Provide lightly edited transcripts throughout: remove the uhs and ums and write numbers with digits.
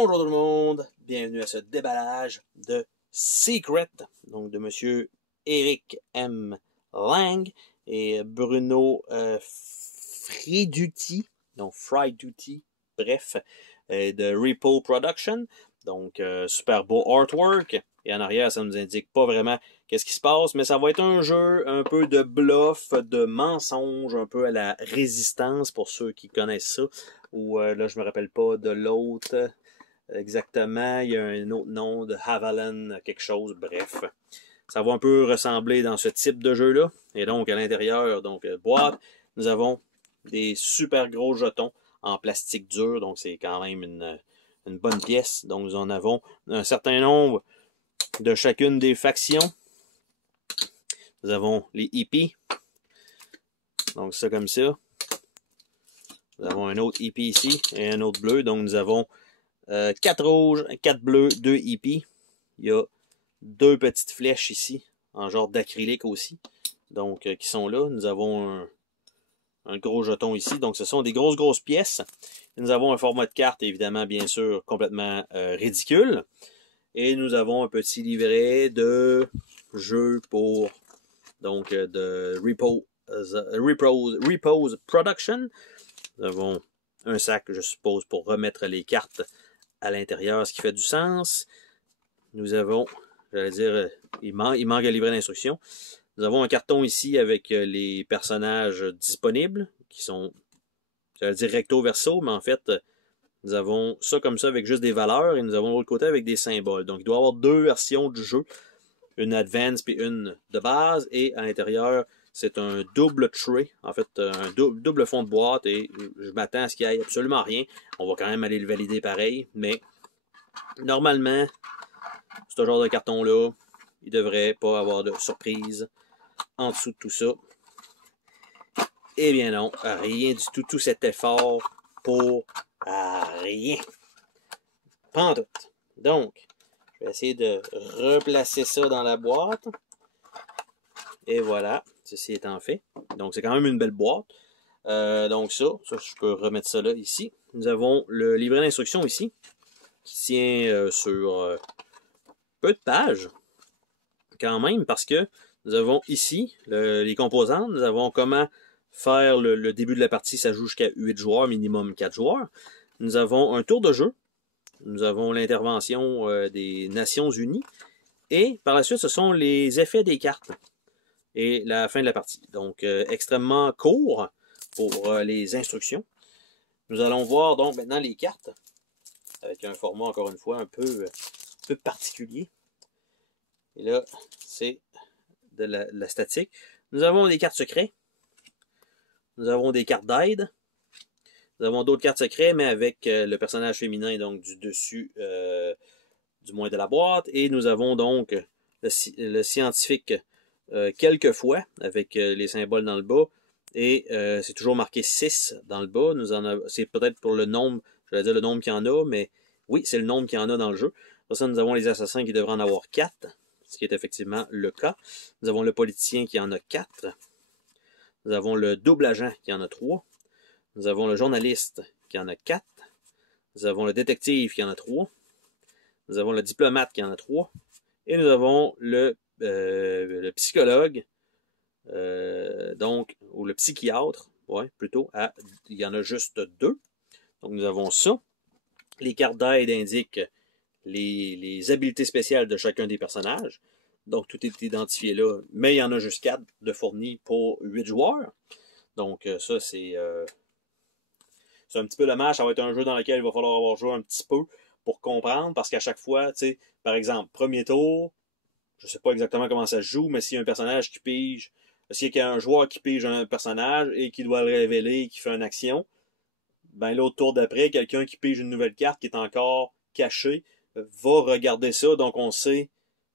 Bonjour tout le monde, bienvenue à ce déballage de Secret, donc de Monsieur Eric M. Lang et Bruno Friduti, donc Friduti, bref, de Repo Production. Donc, super beau artwork. Et en arrière, ça ne nous indique pas vraiment qu'est-ce qui se passe, mais ça va être un jeu un peu de bluff, de mensonge, un peu à la résistance pour ceux qui connaissent ça. Ou là, je me rappelle pas de l'autre exactement. Il y a un autre nom de Haviland, quelque chose, bref. Ça va un peu ressembler dans ce type de jeu-là. Et donc, à l'intérieur, donc boîte, nous avons des super gros jetons en plastique dur. Donc, c'est quand même une bonne pièce. Donc, nous en avons un certain nombre de chacune des factions. Nous avons les hippies. Donc, ça comme ça. Nous avons un autre hippie ici et un autre bleu. Donc, nous avons 4 rouges, 4 bleus, 2 hippies. Il y a 2 petites flèches ici, en genre d'acrylique aussi. Donc, qui sont là. Nous avons un gros jeton ici. Donc, ce sont des grosses pièces. Et nous avons un format de carte, évidemment, bien sûr, complètement ridicule. Et nous avons un petit livret de jeux pour, donc, de Repose Production. Nous avons un sac, je suppose, pour remettre les cartes à l'intérieur, ce qui fait du sens. Nous avons, j'allais dire, il manque un livret d'instructions. Nous avons un carton ici avec les personnages disponibles, qui sont, j'allais dire recto verso, mais en fait, nous avons ça comme ça avec juste des valeurs, et nous avons l'autre côté avec des symboles. Donc, il doit y avoir 2 versions du jeu, une advance puis une de base, et à l'intérieur, c'est un double tray, en fait, un double fond de boîte, et je m'attends à ce qu'il n'y ait absolument rien. On va quand même aller le valider pareil, mais normalement, ce genre de carton-là, il ne devrait pas avoir de surprise en dessous de tout ça. Eh bien non, rien du tout, tout cet effort pour rien. Pas en tout. Donc, je vais essayer de replacer ça dans la boîte. Et voilà, ceci étant fait. Donc, c'est quand même une belle boîte. Donc ça, je peux remettre ça là, ici. Nous avons le livret d'instructions ici, qui tient sur peu de pages, quand même, parce que nous avons ici les composantes. Nous avons comment faire le début de la partie, ça joue jusqu'à 8 joueurs, minimum 4 joueurs. Nous avons un tour de jeu. Nous avons l'intervention des Nations Unies. Et par la suite, ce sont les effets des cartes et la fin de la partie. Donc, extrêmement court pour les instructions. Nous allons voir donc maintenant les cartes avec un format, encore une fois, un peu particulier. Et là, c'est de la statique. Nous avons des cartes secrets. Nous avons des cartes d'aide. Nous avons d'autres cartes secrets, mais avec le personnage féminin donc du dessus, du moins de la boîte. Et nous avons donc le scientifique quelquefois, avec les symboles dans le bas. Et c'est toujours marqué 6 dans le bas. C'est peut-être pour le nombre, je vais dire le nombre qu'il y en a, mais oui, c'est le nombre qu'il y en a dans le jeu. Pour ça, nous avons les assassins qui devraient en avoir 4, ce qui est effectivement le cas. Nous avons le politicien qui en a 4. Nous avons le double agent qui en a 3. Nous avons le journaliste qui en a 4. Nous avons le détective qui en a 3. Nous avons le diplomate qui en a 3. Et nous avons le psychologue, donc, ou le psychiatre, ouais, plutôt, il y en a juste 2. Donc, nous avons ça. Les cartes d'aide indiquent les habiletés spéciales de chacun des personnages. Donc, tout est identifié là, mais il y en a juste 4 de fournis pour 8 joueurs. Donc, ça, c'est un petit peu dommage. Ça va être un jeu dans lequel il va falloir avoir joué un petit peu pour comprendre, parce qu'à chaque fois, tu sais, par exemple, premier tour, je ne sais pas exactement comment ça se joue, mais s'il y a un personnage qui pige, s'il y a un joueur qui pige un personnage et qui doit le révéler et qui fait une action, ben l'autre tour d'après, quelqu'un qui pige une nouvelle carte qui est encore cachée va regarder ça, donc on sait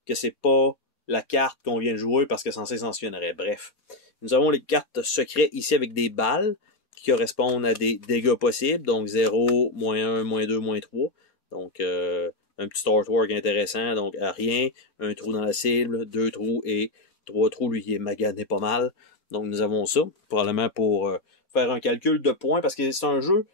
que c'est pas la carte qu'on vient de jouer parce que censé sanctionnerait. Bref. Nous avons les cartes secrets ici avec des balles qui correspondent à des dégâts possibles, donc 0, -1, -2, -3. Donc, un petit artwork intéressant, donc à rien, un trou dans la cible, 2 trous et 3 trous, lui qui est magané pas mal. Donc nous avons ça, probablement pour faire un calcul de points, parce que c'est un jeu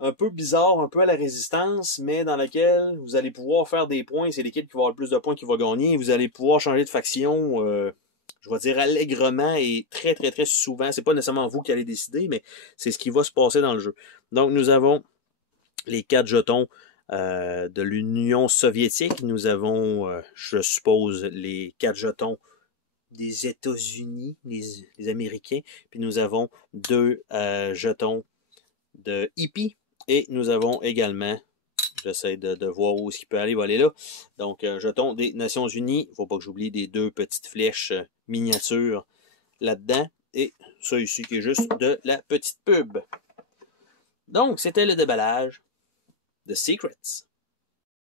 un peu bizarre, un peu à la résistance, mais dans laquelle vous allez pouvoir faire des points. C'est l'équipe qui va avoir le plus de points qui va gagner. Vous allez pouvoir changer de faction, je vais dire allègrement et très très très souvent. C'est pas nécessairement vous qui allez décider, mais c'est ce qui va se passer dans le jeu. Donc nous avons les 4 jetons de l'Union soviétique. Nous avons, je suppose, les 4 jetons des États-Unis, les Américains. Puis nous avons 2 jetons de hippie. Et nous avons également, j'essaie de voir où est-ce qu'il peut aller, il va aller là. Donc, jeton des Nations Unies. Il ne faut pas que j'oublie des 2 petites flèches miniatures là-dedans. Et ça ici qui est juste de la petite pub. Donc, c'était le déballage de Secrets.